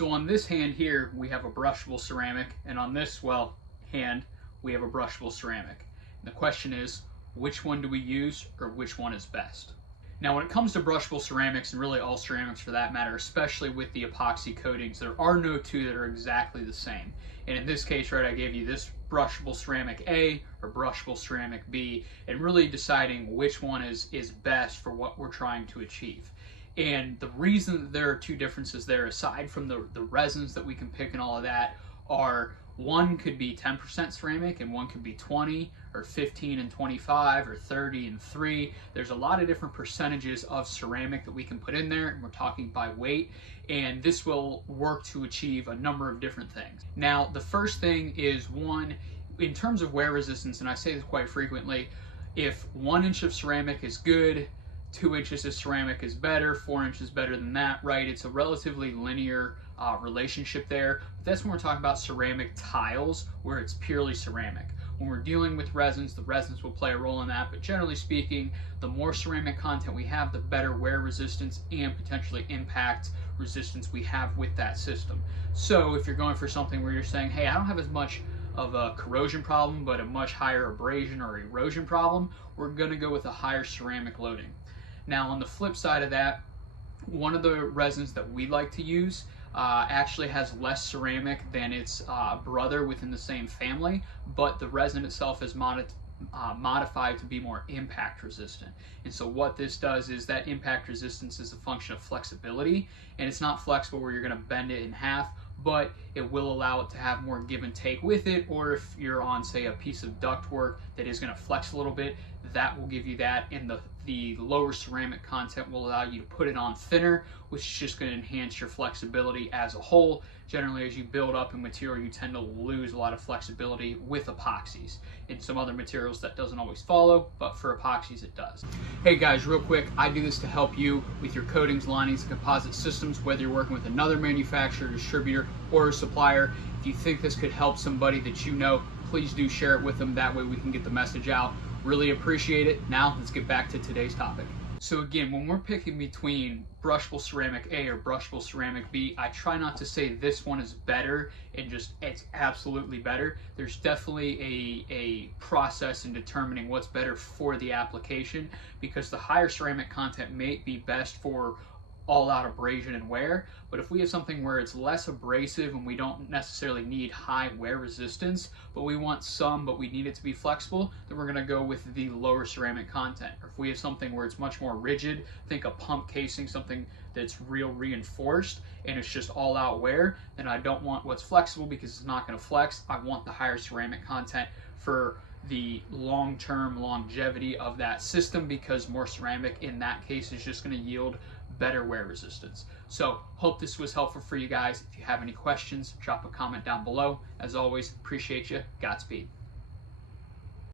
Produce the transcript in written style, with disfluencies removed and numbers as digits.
So on this hand here, we have a brushable ceramic, and on this, well, hand, we have a brushable ceramic. And the question is, which one do we use, or which one is best? Now, when it comes to brushable ceramics, and really all ceramics for that matter, especially with the epoxy coatings, there are no two that are exactly the same. And in this case, right, I gave you this brushable ceramic A or brushable ceramic B, and really deciding which one is best for what we're trying to achieve. And the reason that there are two differences there, aside from the resins that we can pick and all of that, are one could be 10% ceramic and one could be 20 or 15 and 25 or 30 and 3. There's a lot of different percentages of ceramic that we can put in there, and we're talking by weight, and this will work to achieve a number of different things. Now, the first thing is, one, in terms of wear resistance, and I say this quite frequently, if 1 inch of ceramic is good, 2 inches of ceramic is better, 4 inches better than that, right? It's a relatively linear relationship there. But that's when we're talking about ceramic tiles, where it's purely ceramic. When we're dealing with resins, the resins will play a role in that, but generally speaking, the more ceramic content we have, the better wear resistance and potentially impact resistance we have with that system. So if you're going for something where you're saying, hey, I don't have as much of a corrosion problem, but a much higher abrasion or erosion problem, we're gonna go with a higher ceramic loading. Now, on the flip side of that, one of the resins that we like to use actually has less ceramic than its brother within the same family, but the resin itself is modified to be more impact resistant. And so what this does is that impact resistance is a function of flexibility, and it's not flexible where you're going to bend it in half, but it will allow it to have more give and take with it. Or if you're on, say, a piece of ductwork that is going to flex a little bit, that will give you that, and the lower ceramic content will allow you to put it on thinner, which is just going to enhance your flexibility as a whole. Generally, as you build up in material, you tend to lose a lot of flexibility with epoxies. In some other materials, that doesn't always follow, but for epoxies, it does. Hey guys, real quick, I do this to help you with your coatings, linings, and composite systems, whether you're working with another manufacturer, distributor, or a supplier. If you think this could help somebody that you know, please do share it with them. That way we can get the message out. Really appreciate it. Now, let's get back to today's topic. So again, when we're picking between brushable ceramic A or brushable ceramic B, I try not to say this one is better and just it's absolutely better. There's definitely a process in determining what's better for the application, because the higher ceramic content may be best for all-out abrasion and wear, but if we have something where it's less abrasive and we don't necessarily need high wear resistance, but we want some, but we need it to be flexible, then we're going to go with the lower ceramic content. Or if we have something where it's much more rigid, think a pump casing, something that's real reinforced and it's just all-out wear, then I don't want what's flexible because it's not going to flex. I want the higher ceramic content for the long-term longevity of that system, because more ceramic in that case is just going to yield better wear resistance. So hope this was helpful for you guys. If you have any questions, drop a comment down below. As always, appreciate you. Godspeed.